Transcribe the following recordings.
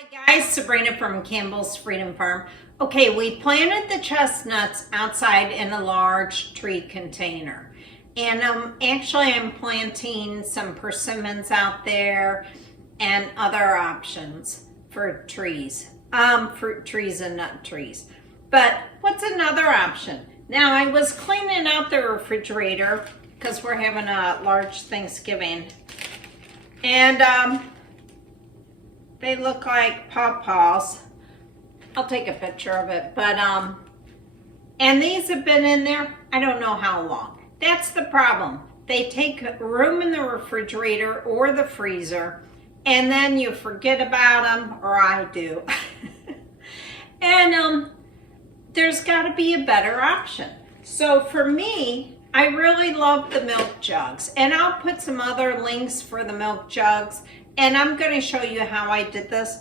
Hi guys, Sabrina from Campbell's Freedom Farm. Okay, we planted the chestnuts outside in a large tree container. And actually I'm planting some persimmons out there and other options for trees. Fruit trees and nut trees. But what's another option? Now I was cleaning out the refrigerator because we're having a large Thanksgiving. And they look like pawpaws. I'll take a picture of it, but and these have been in there, I don't know how long. That's the problem. They take room in the refrigerator or the freezer, and then you forget about them, or I do. And there's got to be a better option. So for me, I really love the milk jugs, and I'll put some other links for the milk jugs. And I'm going to show you how I did this,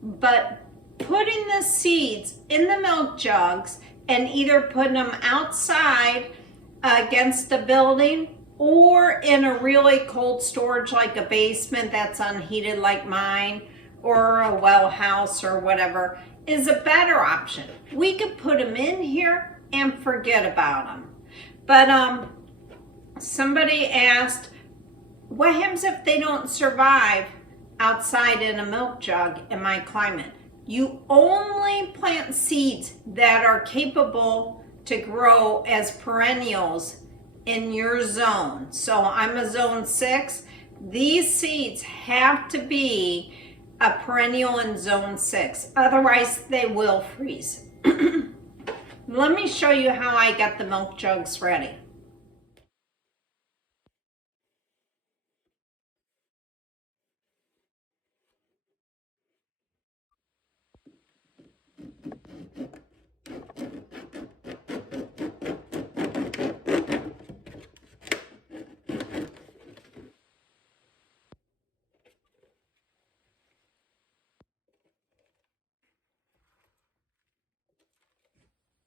but putting the seeds in the milk jugs and either putting them outside against a building or in a really cold storage like a basement that's unheated like mine or a well house or whatever is a better option. We could put them in here and forget about them. But somebody asked, what happens if they don't survive outside in a milk jug in my climate? You only plant seeds that are capable to grow as perennials in your zone. So I'm a zone 6. These seeds have to be a perennial in zone 6. Otherwise they will freeze. Let me show you how I got the milk jugs ready.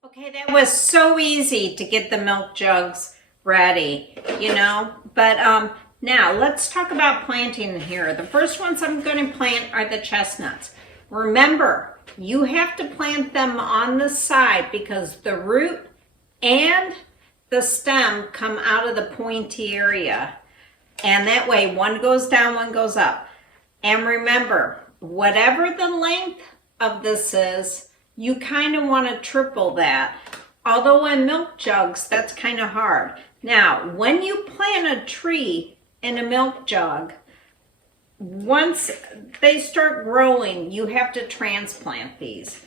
Okay, that was so easy to get the milk jugs ready, you know, but now let's talk about planting here. The first ones I'm going to plant are the chestnuts. Remember, you have to plant them on the side because the root and the stem come out of the pointy area. And that way one goes down, one goes up. And remember, whatever the length of this is, you kind of want to triple that. Although in milk jugs, that's kind of hard. Now, when you plant a tree in a milk jug, once they start growing, you have to transplant these.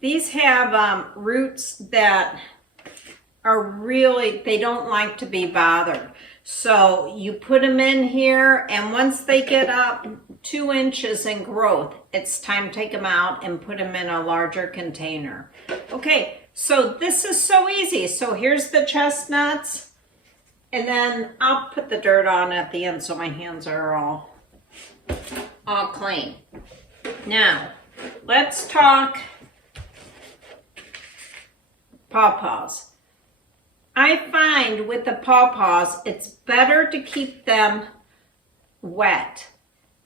These have roots that are really, they don't like to be bothered. So you put them in here, and once they get up 2 inches in growth, it's time to take them out and put them in a larger container. Okay, so this is so easy. So here's the chestnuts, and then I'll put the dirt on at the end so my hands are all clean. Now, let's talk pawpaws. I find with the pawpaws, it's better to keep them wet.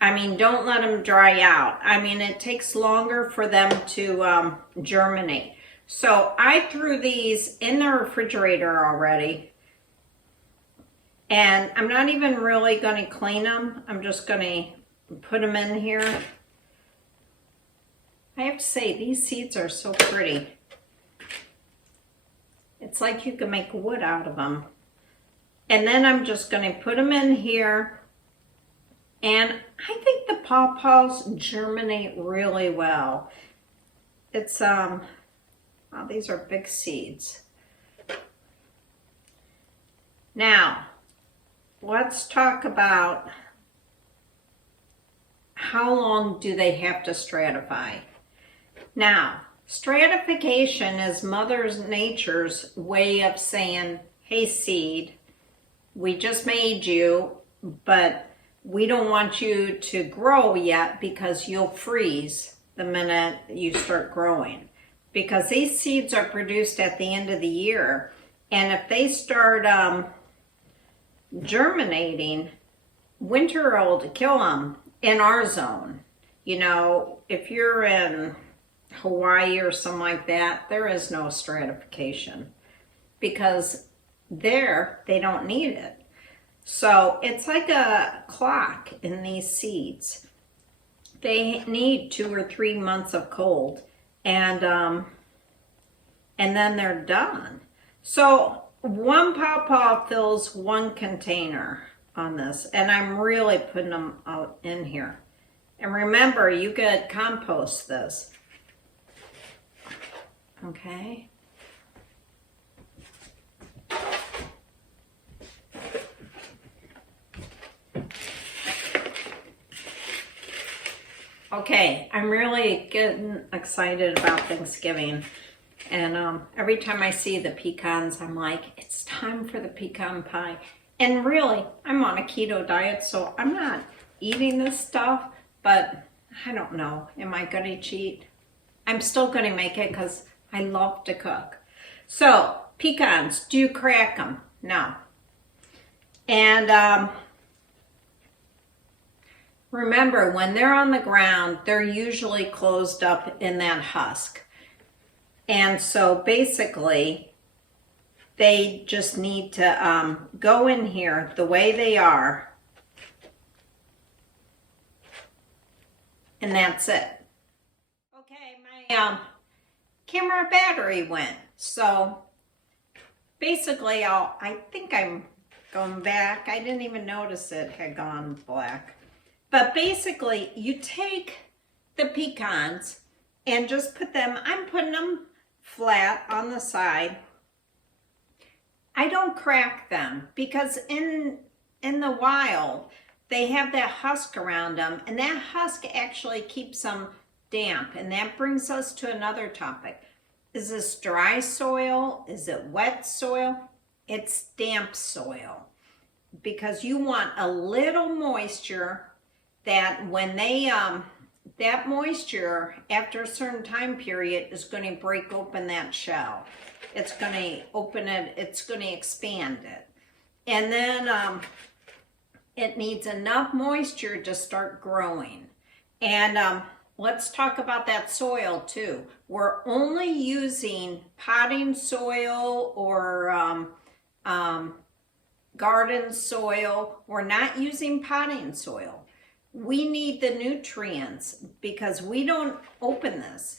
I mean, don't let them dry out. I mean, it takes longer for them to germinate. So I threw these in the refrigerator already. And I'm not even really going to clean them. I'm just going to put them in here. I have to say, these seeds are so pretty. It's like you can make wood out of them. And then I'm just going to put them in here. And I think the pawpaws germinate really well. It's, oh, these are big seeds. Now, let's talk about how long do they have to stratify. Now, stratification is Mother Nature's way of saying, hey seed, we just made you, but we don't want you to grow yet because you'll freeze the minute you start growing. Because these seeds are produced at the end of the year, and if they start germinating, winter will kill them in our zone. You know, if you're in Hawaii or something like that, there is no stratification because there they don't need it. So it's like a clock in these seeds. They need 2 or 3 months of cold, and then they're done. So one pawpaw fills one container on this, and I'm really putting them out in here. And remember, you could compost this. Okay. Okay, I'm really getting excited about Thanksgiving. And every time I see the pecans, I'm like, it's time for the pecan pie. And really, I'm on a keto diet, so I'm not eating this stuff, but I don't know. Am I going to cheat? I'm still going to make it because I love to cook. So, pecans, do you crack them? No. And remember, when they're on the ground, they're usually closed up in that husk. And so basically, they just need to go in here the way they are. And that's it. Okay, my camera battery went. So basically, I think I'm going back. I didn't even notice it had gone black. But basically, you take the pecans and just put them, I'm putting them flat on the side. I don't crack them because in the wild, they have that husk around them, and that husk actually keeps them damp. And that brings us to another topic. Is this dry soil? Is it wet soil? It's damp soil because you want a little moisture that when they, that moisture after a certain time period is going to break open that shell. It's going to open it, it's going to expand it. And then it needs enough moisture to start growing. And let's talk about that soil too. We're only using potting soil or garden soil. We're not using potting soil. We need the nutrients because we don't open this.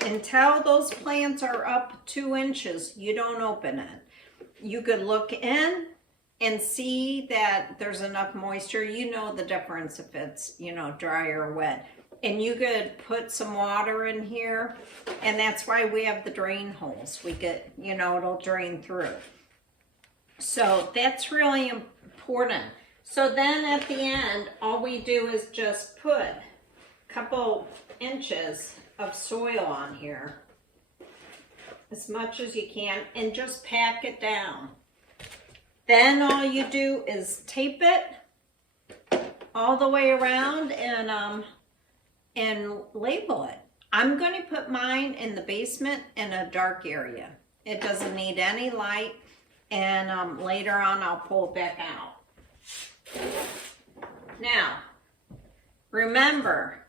Until those plants are up 2 inches, you don't open it. You could look in and see that there's enough moisture. You know the difference if it's, you know, dry or wet. And you could put some water in here, and that's why we have the drain holes. We get, you know, it'll drain through. So that's really important. So then at the end, all we do is just put a couple inches of soil on here, as much as you can, and just pack it down. Then all you do is tape it all the way around and label it. I'm going to put mine in the basement in a dark area. It doesn't need any light, and later on I'll pull it back out. Now, remember,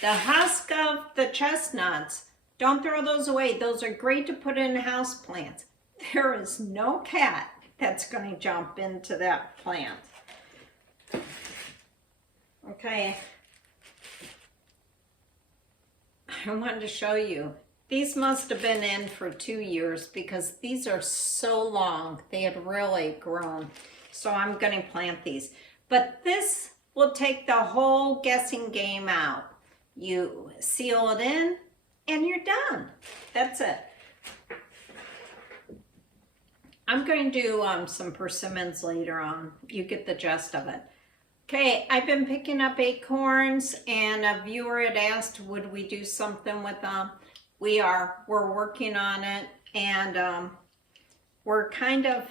the husk of the chestnuts, don't throw those away. Those are great to put in house plants. There is no cat that's going to jump into that plant. Okay. I wanted to show you. These must have been in for 2 years because these are so long. They had really grown. So I'm going to plant these. But this will take the whole guessing game out. You seal it in and you're done. That's it. I'm going to do some persimmons later on. You get the gist of it. Okay, I've been picking up acorns, and a viewer had asked, would we do something with them? We're working on it, and we're kind of,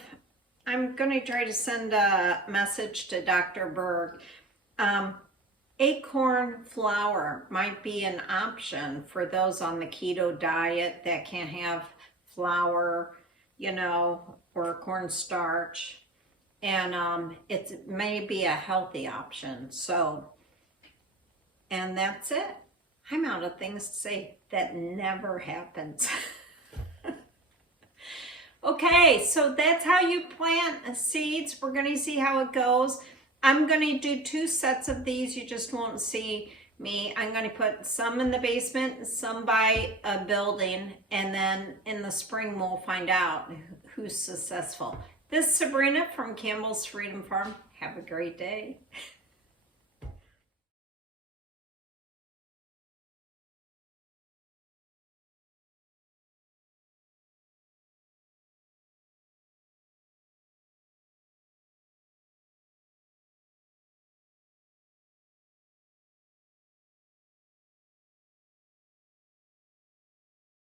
I'm going to try to send a message to Dr. Berg. Acorn flour might be an option for those on the keto diet that can't have flour, you know, or cornstarch. And it may be a healthy option. So And that's it. I'm out of things to say. That never happens. Okay, so that's how you plant seeds. We're going to see how it goes. I'm going to do 2 sets of these. You just won't see me. I'm going to put some in the basement, some by a building, and then in the spring we'll find out who's successful. This is Sabrina from Campbell's Freedom Farm. Have a great day.